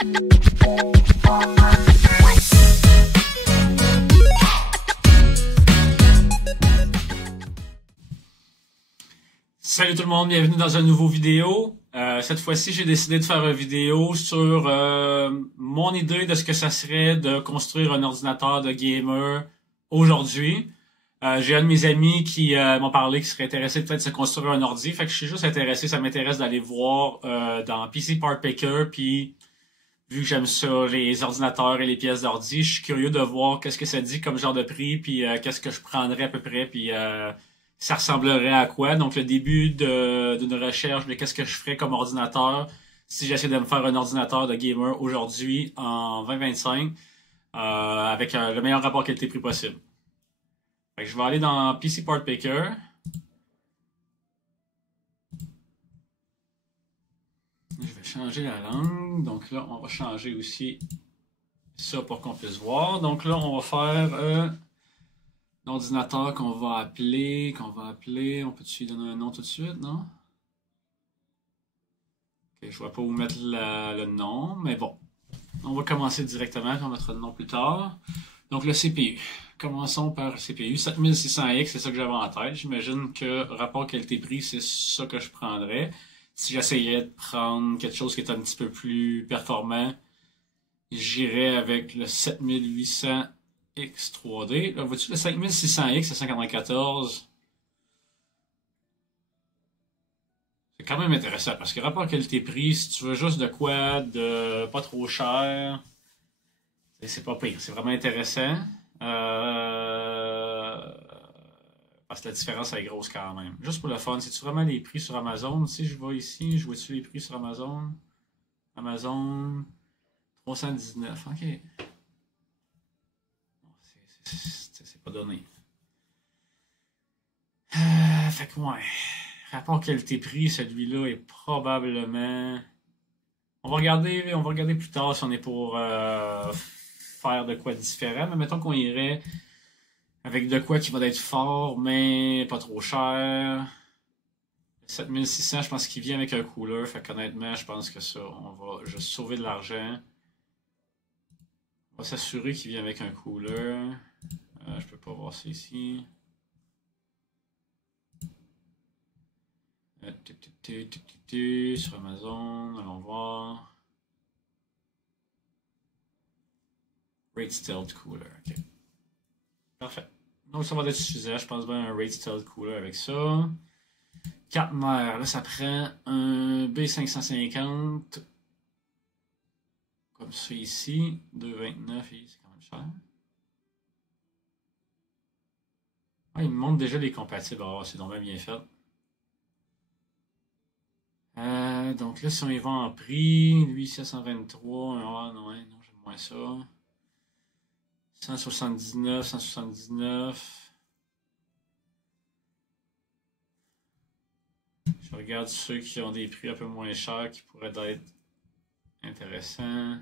Salut tout le monde, bienvenue dans une nouvelle vidéo. Cette fois-ci, j'ai décidé de faire une vidéo sur mon idée de ce que ça serait de construire un ordinateur de gamer aujourd'hui. J'ai un de mes amis qui m'ont parlé qu'il serait intéressé peut-être de se construire un ordi. Fait que je suis juste intéressé, ça m'intéresse d'aller voir dans PC Part Picker. Puis vu que j'aime ça, les ordinateurs et les pièces d'ordi, je suis curieux de voir qu'est-ce que ça dit comme genre de prix, puis qu'est-ce que je prendrais à peu près, puis ça ressemblerait à quoi. Donc le début d'une recherche de qu'est-ce que je ferais comme ordinateur si j'essaie de me faire un ordinateur de gamer aujourd'hui en 2025 avec le meilleur rapport qualité-prix possible. Fait que je vais aller dans PC Part Picker. Je vais changer la langue. Donc là, on va changer aussi ça pour qu'on puisse voir. Donc là, on va faire l'ordinateur qu'on va appeler. On peut-tu lui donner un nom tout de suite, non? Ok, je ne vais pas vous mettre le nom, mais bon. On va commencer directement, puis on mettra le nom plus tard. Donc le CPU. Commençons par le CPU. 7600X, c'est ça que j'avais en tête. J'imagine que rapport qualité-prix, c'est ça que je prendrais. Si j'essayais de prendre quelque chose qui est un petit peu plus performant, j'irais avec le 7800X 3D. Là, vois-tu le 5600X à 194? C'est quand même intéressant parce que rapport qualité-prix, si tu veux juste de quoi de pas trop cher, c'est pas pire. C'est vraiment intéressant. Parce que la différence est grosse quand même. Juste pour le fun, c'est-tu vraiment les prix sur Amazon? Si je vais ici, je vois-tu les prix sur Amazon? Amazon 319, ok. C'est pas donné. Fait que ouais. Rapport qualité-prix, celui-là est probablement... On va regarder plus tard si on est pour faire de quoi différent. Mais mettons qu'on irait avec de quoi qui va être fort, mais pas trop cher. 7600, je pense qu'il vient avec un cooler. Fait qu'honnêtement, je pense que ça, on va juste sauver de l'argent. On va s'assurer qu'il vient avec un cooler. Je peux pas voir ça ici. Sur Amazon, allons voir. Rate Stealth Cooler, ok. Parfait. Donc ça va être suffisant, je pense bien un Rate Stealth Cooler avec ça. 4 mers, là ça prend un B550. Comme ça ici. 2,29, c'est quand même cher. Ah, il me montre déjà les compatibles. Oh, c'est donc bien fait. Donc là, si on y va en prix, lui, 723, ah non, non, j'aime moins ça. 179, 179. Je regarde ceux qui ont des prix un peu moins chers qui pourraient être intéressants.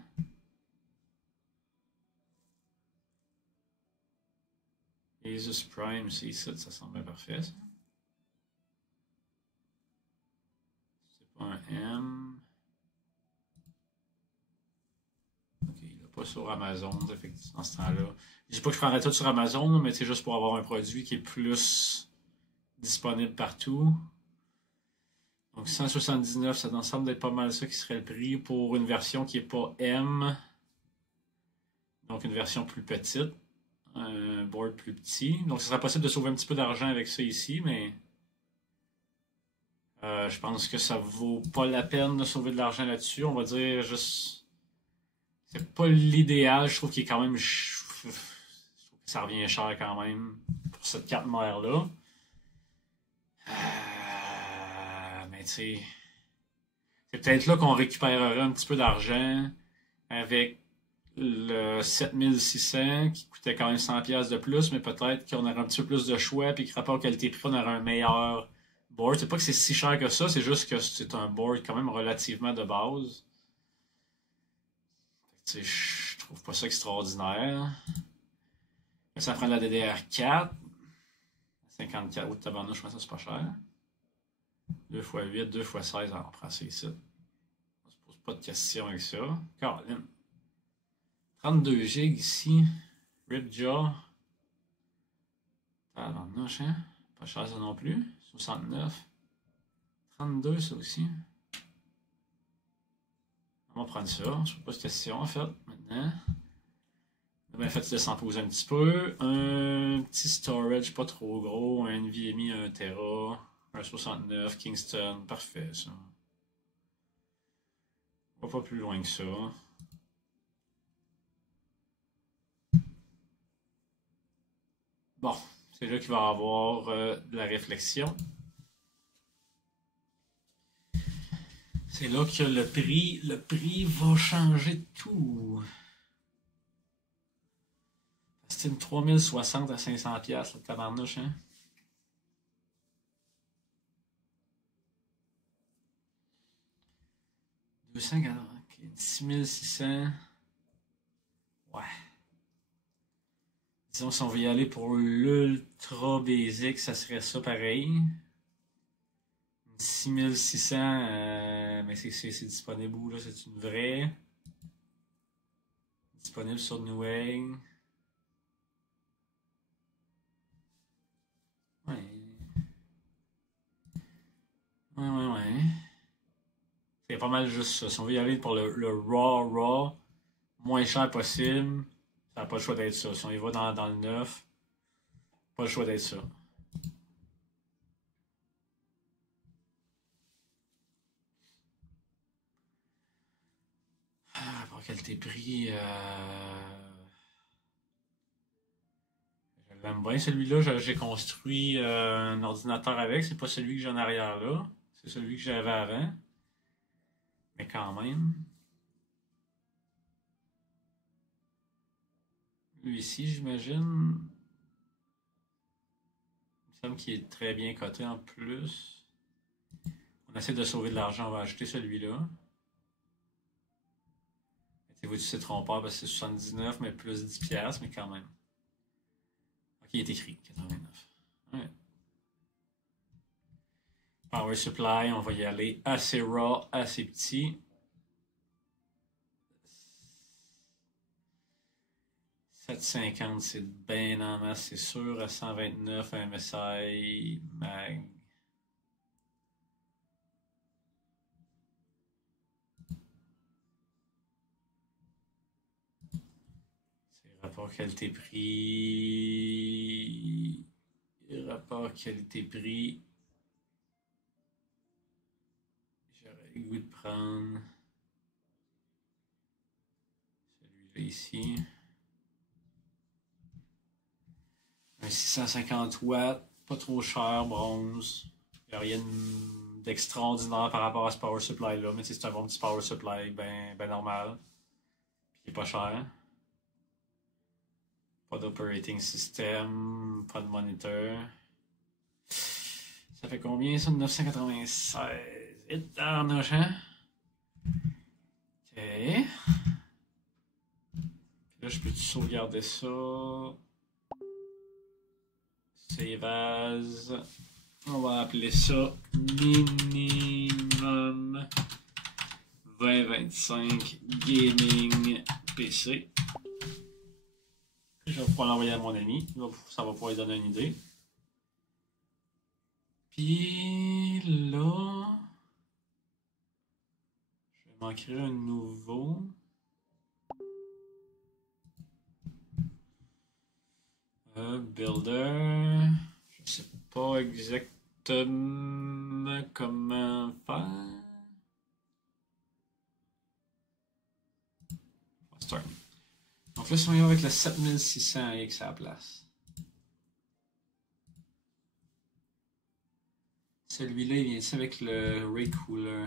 Asus Prime, c'est ici, ça semble bien parfait, ça. C'est pas un M. Ok, il n'est pas sur Amazon, effectivement, en ce temps-là. Je dis pas que je prendrais tout sur Amazon, mais c'est juste pour avoir un produit qui est plus disponible partout. Donc 179, ça semble d'être pas mal ça qui serait le prix pour une version qui n'est pas M. Donc une version plus petite. Un board plus petit. Donc ce serait possible de sauver un petit peu d'argent avec ça ici, mais je pense que ça vaut pas la peine de sauver de l'argent là-dessus. On va dire juste... C'est pas l'idéal. Je trouve qu'il est quand même... Je trouve que ça revient cher quand même pour cette 4 mères-là. Mais tu sais... C'est peut-être là qu'on récupérerait un petit peu d'argent avec le 7600 qui coûtait quand même 100$ de plus, mais peut-être qu'on aurait un petit peu plus de choix puis que rapport qualité-prix, on aurait un meilleur board. C'est pas que c'est si cher que ça, c'est juste que c'est un board quand même relativement de base. Je trouve pas ça extraordinaire. Mais ça prend de la DDR4. 54 de tabarnouche, je pense que c'est pas cher. 2 x 8, 2 x 16, alors on prend ça ici. Ça se pose Pas de question avec ça. Caroline. 32 gigs ici. Ripjaw. Tabarnouche, hein? Pas cher ça non plus. 69. 32 ça aussi. On va prendre ça. Je ne pose de question en fait maintenant. En fait, tu laisses en poser un petit peu. Un petit storage pas trop gros. Un NVMe 1 Tera. Un 69 Kingston. Parfait ça. On va pas plus loin que ça. Bon, c'est là qu'il va y avoir de la réflexion. C'est là que le prix va changer de tout. C'était une 3060 à 500$, le tabarnouche, hein? « 6600. Ouais. Disons, si on veut y aller pour l'ultra basic, ça serait ça pareil. 6600, mais c'est disponible où, là? C'est une vraie? Disponible sur Newegg. Ouais. Ouais. C'est pas mal juste ça. Si on veut y aller pour le raw, moins cher possible, ça n'a pas le choix d'être ça. Si on y va dans le neuf, pas le choix d'être ça. Pour qualité-prix, je l'aime bien celui-là. J'ai construit un ordinateur avec. C'est pas celui que j'ai en arrière là. C'est celui que j'avais avant. Mais quand même. Lui ici, j'imagine. Il me semble qu'il est très bien coté en plus. On essaie de sauver de l'argent, on va acheter celui-là. C'est trompeur parce que c'est 79, mais plus 10$, mais quand même. Ok, il est écrit, 89. Ouais. Power supply, on va y aller assez raw, assez petit. 750, c'est bien en masse, c'est sûr. À 129, un MSI Mag. C'est rapport qualité-prix. Rapport qualité-prix. J'aurais le goût de prendre celui-là ici. Un 650 watts, pas trop cher, bronze. Il n'y a rien d'extraordinaire par rapport à ce power supply là, mais c'est un bon petit power supply, ben normal. Puis il est pas cher. Pas d'operating system, pas de moniteur. Ça fait combien ça? 996. Et tarnouche, hein? Ok. Puis là, je peux-tu sauvegarder ça? Save as. On va appeler ça minimum 2025 gaming PC. Je vais pouvoir l'envoyer à mon ami. Ça va pouvoir lui donner une idée. Puis là, je vais m'en créer un nouveau. Builder. Je sais pas exactement comment faire. Start. Donc là, si on y va avec le 7600X à la place. Celui-là, il vient ici avec le Ray Cooler.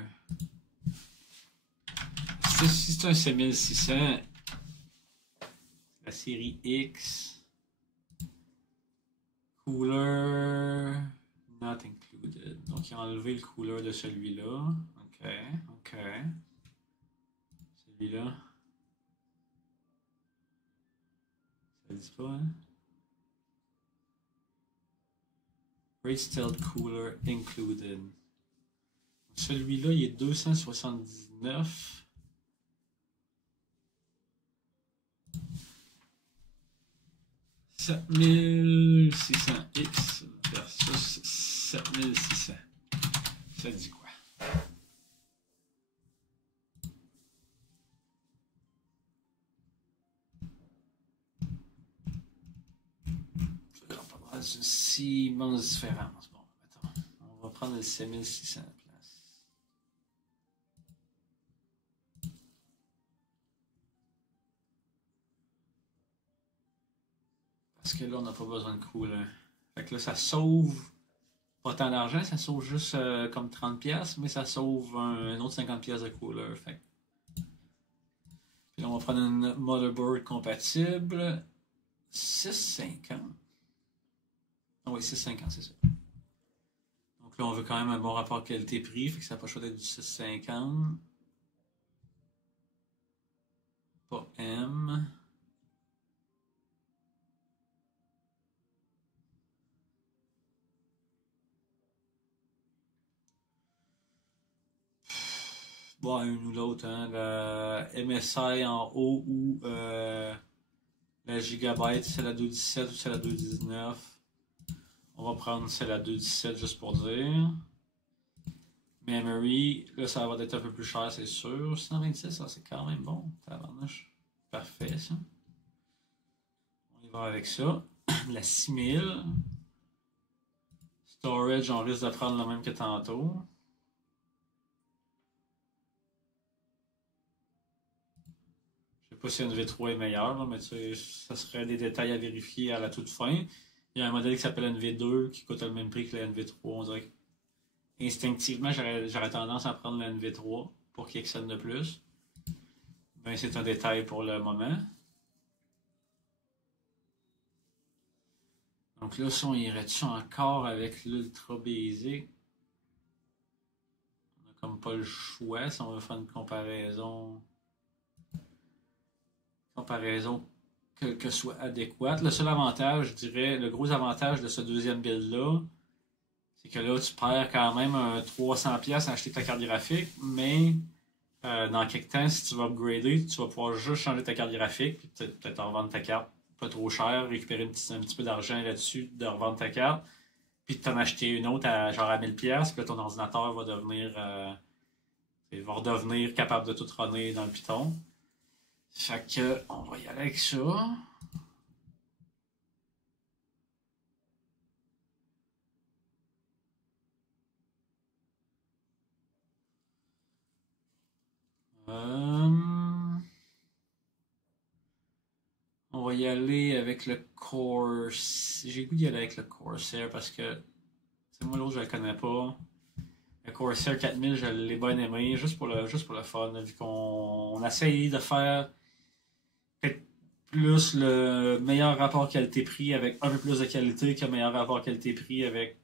Si c'est un 7600, la série X. Cooler not included. Donc, ils ont enlevé le cooler de celui-là. Ok. Celui-là. Ça dit pas, hein? Raystead cooler included. Celui-là, il est 279. 7600X versus 7600. Ça dit quoi? C'est une si immense différence. Bon, attends. On va prendre le 7600 à la place. Parce que là, on n'a pas besoin de cooler. Fait que là, ça sauve pas tant d'argent, ça sauve juste comme 30$, mais ça sauve un autre 50$ de cooler. Fait. Puis là, on va prendre une motherboard compatible. 650. Ah oui, 650, c'est ça. Donc là, on veut quand même un bon rapport qualité-prix, fait que ça n'a pas le choix d'être du 650. Pas M. Bon, une ou l'autre, hein. La MSI en haut ou la Gigabyte, c'est la 217 ou c'est la 219. On va prendre celle à 217 juste pour dire. Memory, là ça va être un peu plus cher, c'est sûr. 126, ça c'est quand même bon. Tabarnouche. Parfait ça. On y va avec ça. La 6000. Storage, on risque de prendre le même que tantôt. Je sais pas si une V3 est meilleure, là, mais ça serait des détails à vérifier à la toute fin. Il y a un modèle qui s'appelle NV2 qui coûte le même prix que la NV3. On dirait instinctivement, j'aurais tendance à prendre la NV3 pour qu'il excelle de plus. Mais c'est un détail pour le moment. Donc là, si on irait-tu encore avec l'Ultra Basic? On n'a comme pas le choix si on veut faire une comparaison. Que soit adéquate. Le seul avantage, je dirais, le gros avantage de ce deuxième build-là, c'est que là, tu perds quand même 300$ à acheter ta carte graphique, mais dans quelques temps, si tu vas upgrader, tu vas pouvoir juste changer ta carte graphique, puis peut-être en revendre ta carte pas trop cher, récupérer un petit peu d'argent là-dessus, de revendre ta carte, puis de t'en acheter une autre à genre à 1000$, puis là, ton ordinateur va redevenir capable de tout runner dans le Python. Fait que, on va y aller avec ça. On va y aller avec le Corsair. J'ai le goût d'y aller avec le Corsair parce que moi l'autre je le connais pas. Le Corsair 4000 je l'ai bien aimé juste pour le fun, vu qu'on essaye de faire peut-être plus le meilleur rapport qualité-prix avec un peu plus de qualité que le meilleur rapport qualité-prix avec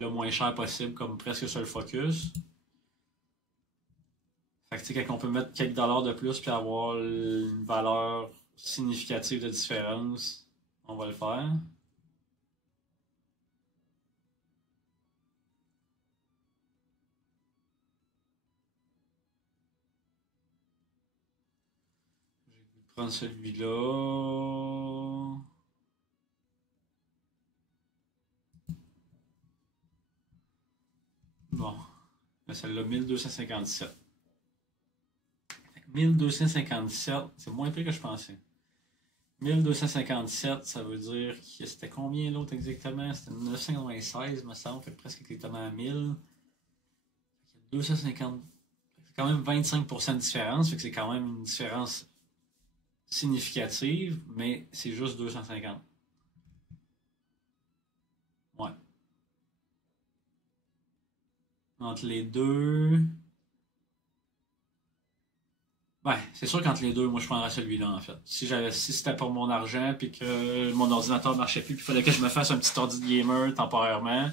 le moins cher possible comme presque seul focus. Fait que tu sais, quand on peut mettre quelques dollars de plus puis avoir une valeur significative de différence, on va le faire. Je vais prendre celui-là. Bon, celle-là, 1257. 1257, c'est moins pire que je pensais. 1257, ça veut dire que c'était combien l'autre exactement? C'était 996, me semble, fait presque exactement à 1000. 250, c'est quand même 25% de différence, fait que c'est quand même une différence significative, mais c'est juste 250. Ouais. Entre les deux. Ouais, c'est sûr qu'entre les deux, moi je prendrais celui-là en fait. Si c'était pour mon argent puis que mon ordinateur marchait plus, puis il fallait que je me fasse un petit ordi de gamer temporairement,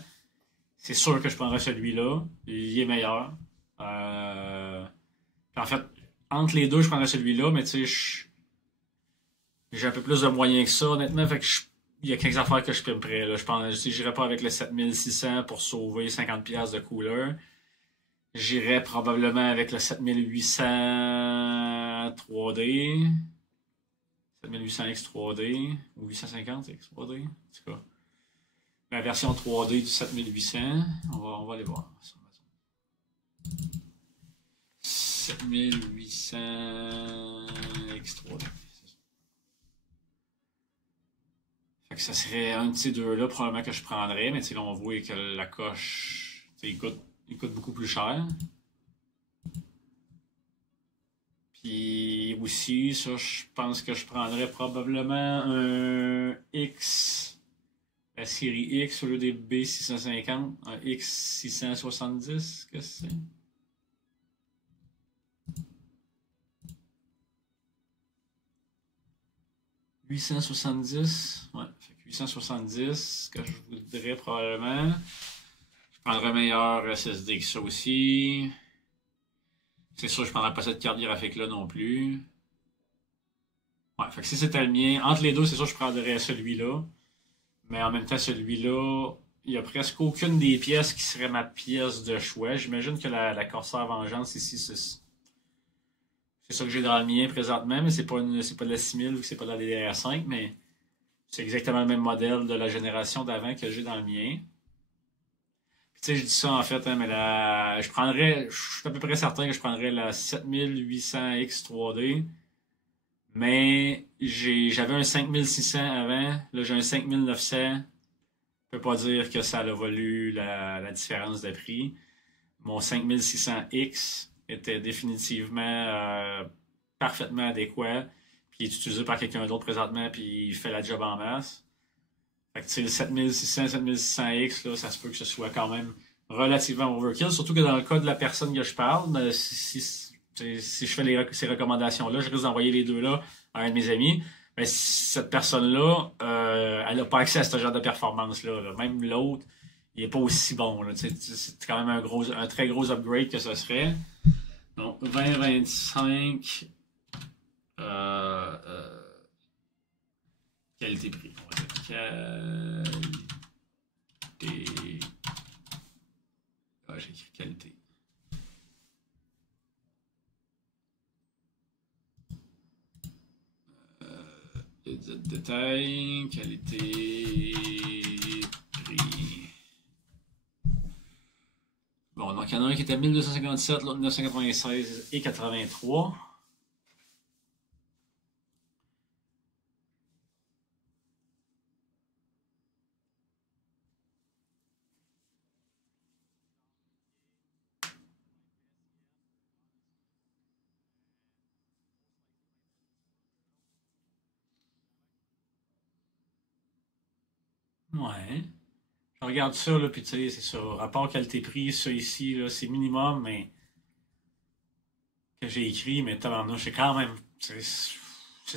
c'est sûr que je prendrais celui-là. Il est meilleur. En fait, entre les deux, je prendrais celui-là, mais tu sais, j'ai un peu plus de moyens que ça, honnêtement. Fait que il y a quelques affaires que je pimperais. Là. Je pense, j'irais pas avec le 7600 pour sauver 50$ de cooler. J'irais probablement avec le 7800 3D. 7800X 3D ou 850X 3D. En tout cas, la version 3D du 7800. On va aller voir. 7800X 3D. Fait que ça serait un de ces deux-là probablement que je prendrais, mais là on voit que la coche, il coûte beaucoup plus cher. Puis aussi, ça, je pense que je prendrais probablement un X, la série X au lieu des B650, un X670, qu'est-ce que c'est? « 870, ouais, fait que 870, que je voudrais probablement. Je prendrais un meilleur SSD que ça aussi. C'est sûr, je prendrais pas cette carte graphique-là non plus. Ouais, fait que si c'était le mien, entre les deux, c'est sûr, je prendrais celui-là. Mais en même temps, celui-là, il n'y a presque aucune des pièces qui serait ma pièce de choix. J'imagine que la Corsair Vengeance ici, c'est ça que j'ai dans le mien présentement, mais c'est pas de la 6000 vu que c'est pas de la DDR5, mais c'est exactement le même modèle de la génération d'avant que j'ai dans le mien. Puis tu sais, je dis ça en fait, hein, mais je suis à peu près certain que je prendrais la 7800X 3D, mais j'avais un 5600 avant, là j'ai un 5900. Je peux pas dire que ça a valu la différence de prix. Mon 5600X était définitivement parfaitement adéquat, puis il est utilisé par quelqu'un d'autre présentement, puis il fait la job en masse. Fait que tu sais, le 7600, 7600X, là, ça se peut que ce soit quand même relativement overkill, surtout que dans le cas de la personne que je parle, si je fais ces recommandations-là, je risque d'envoyer les deux-là à un de mes amis. Mais cette personne-là, elle n'a pas accès à ce genre de performance-là. Là. Même l'autre, il n'est pas aussi bon. C'est quand même un très gros upgrade que ce serait. Donc, 2025 qualité-prix. On va dire qualité. Ah, j'ai écrit qualité. Détail, qualité, prix. Bon, donc il y en a un qui était 1257, l'autre 996 et 83. Ouais. Je regarde ça, là, puis tu sais, c'est ça. Rapport qualité-prix, ça ici, là, c'est minimum, mais que j'ai écrit, mais tabarnouche, c'est quand même. C'est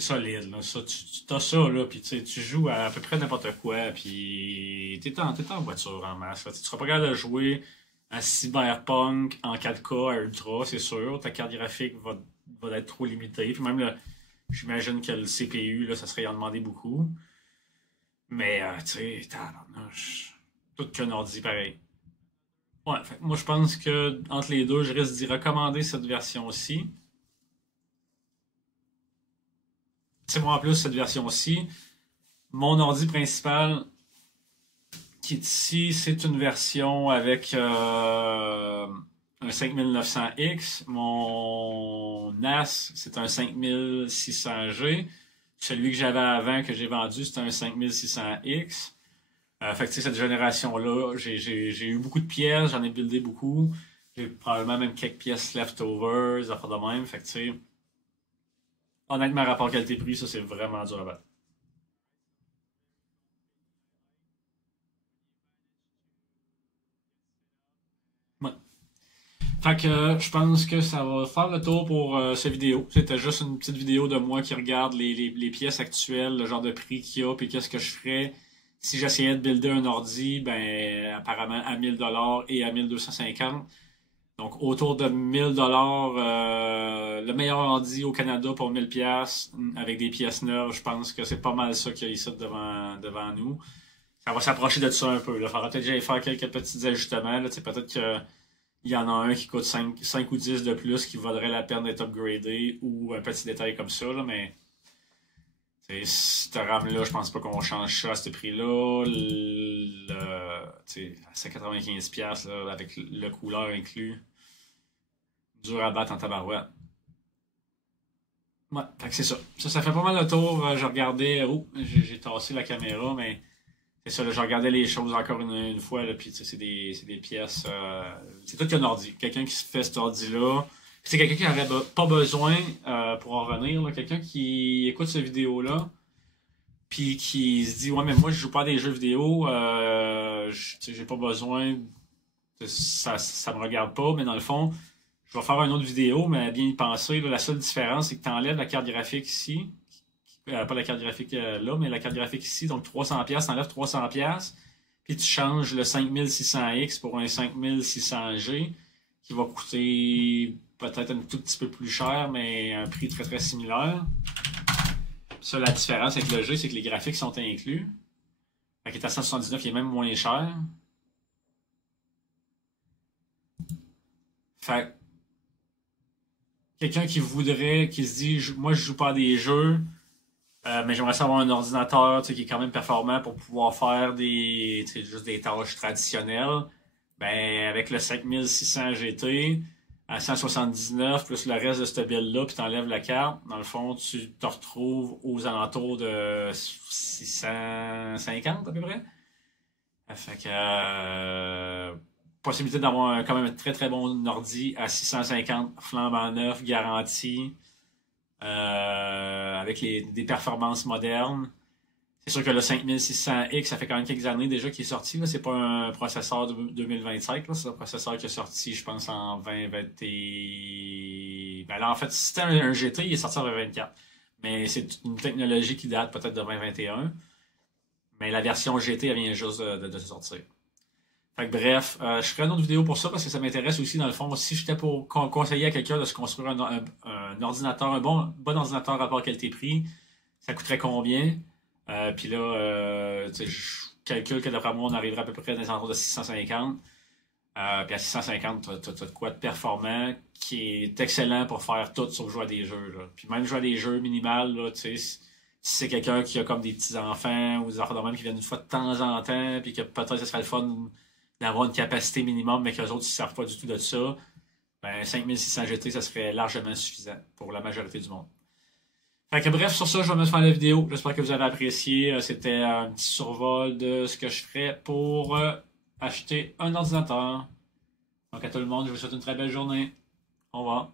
solide, là. Ça, tu as ça, là, puis tu joues à peu près n'importe quoi, puis t'es en voiture en masse. Là. Tu seras pas capable de jouer à Cyberpunk en 4K à Ultra, c'est sûr. Ta carte graphique va être trop limitée. Puis même, là, j'imagine que le CPU, là, ça serait y en demander beaucoup. Mais, tu sais, tabarnouche. Tout qu'un ordi pareil. Ouais, fait que moi je pense que entre les deux, je risque d'y recommander cette version-ci. C'est moi en plus cette version-ci. Mon ordi principal qui est ici, c'est une version avec un 5900X. Mon NAS, c'est un 5600G. Celui que j'avais avant, que j'ai vendu, c'était un 5600X. Fait que tu sais, cette génération-là, j'ai eu beaucoup de pièces, j'en ai buildé beaucoup. J'ai probablement même quelques pièces leftovers, affaires de même. Fait que tu sais, honnêtement, rapport qualité-prix, ça c'est vraiment dur à battre. Ouais. Fait que je pense que ça va faire le tour pour cette vidéo. C'était juste une petite vidéo de moi qui regarde les pièces actuelles, le genre de prix qu'il y a, puis qu'est-ce que je ferais si j'essayais de builder un ordi, ben apparemment à 1000$ et à 1250. Donc autour de 1000$, le meilleur ordi au Canada pour 1000$ avec des pièces neuves, je pense que c'est pas mal ça qu'il y a ici devant nous. Ça va s'approcher de ça un peu. Il faudra peut-être que j'aille faire quelques petits ajustements. Là. Peut-être qu'il y en a un qui coûte 5 ou 10 de plus qui vaudrait la peine d'être upgradé ou un petit détail comme ça. Là, mais Cette RAM-là, je pense pas qu'on change ça à ce prix-là. À 195$, là, avec le couleur inclus. Dur à battre en tabarouette. Ouais, fait que c'est ça. Ça fait pas mal le tour. Je regardais. Oh, j'ai tassé la caméra, mais c'est ça, là, je regardais les choses encore une fois, là, puis c'est des pièces. C'est tout qu'un ordi. Quelqu'un qui se fait cet ordi-là. C'est quelqu'un qui n'aurait pas besoin, pour en revenir, là, quelqu'un qui écoute cette vidéo-là, puis qui se dit ouais, mais moi je joue pas à des jeux vidéo, j'ai pas besoin, ça me regarde pas, mais dans le fond, je vais faire une autre vidéo, mais bien y penser, là, la seule différence, c'est que tu enlèves la carte graphique ici, pas la carte graphique là, mais la carte graphique ici, donc 300$, t'enlèves 300$, puis tu changes le 5600X pour un 5600G, qui va coûter peut-être un tout petit peu plus cher, mais un prix très très similaire. Ça, la différence avec le G, c'est que les graphiques sont inclus. Fait qu'il est à 179, il est même moins cher. Fait quelqu'un qui voudrait, qui se dit, moi je joue pas à des jeux, mais j'aimerais savoir un ordinateur qui est quand même performant pour pouvoir faire juste des tâches traditionnelles. Ben, avec le 5600 GT à 179, plus le reste de cette build-là, puis t'enlèves la carte, dans le fond, tu te retrouves aux alentours de 650 à peu près. Fait que, possibilité d'avoir quand même un très très bon ordi à 650, flambant neuf, garanti, avec des performances modernes. C'est sûr que le 5600X, ça fait quand même quelques années déjà qu'il est sorti. C'est pas un processeur de 2025. C'est un processeur qui est sorti, je pense, en 2020. Ben là, en fait, si c'était un GT, il est sorti en 2024. Mais c'est une technologie qui date peut-être de 2021. Mais la version GT, elle vient juste de sortir. Fait que bref, je ferai une autre vidéo pour ça parce que ça m'intéresse aussi, dans le fond. Si j'étais pour conseiller à quelqu'un de se construire un ordinateur, un bon ordinateur rapport qualité-prix, ça coûterait combien? Puis là, je calcule que d'après moi, on arriverait à peu près dans les alentours de 650. Puis à 650, t'as de quoi de performant qui est excellent pour faire tout sauf jouer à des jeux. Là. Puis même jouer à des jeux minimales, là, si c'est quelqu'un qui a comme des petits-enfants ou des enfants de même qui viennent une fois de temps en temps, puis que peut-être ce serait le fun d'avoir une capacité minimum, mais que les autres ne se servent pas du tout de ça, ben 5600 GT, ça serait largement suffisant pour la majorité du monde. Fait que bref, sur ça, je vais me faire la vidéo. J'espère que vous avez apprécié. C'était un petit survol de ce que je ferais pour acheter un ordinateur. Donc à tout le monde, je vous souhaite une très belle journée. Au revoir.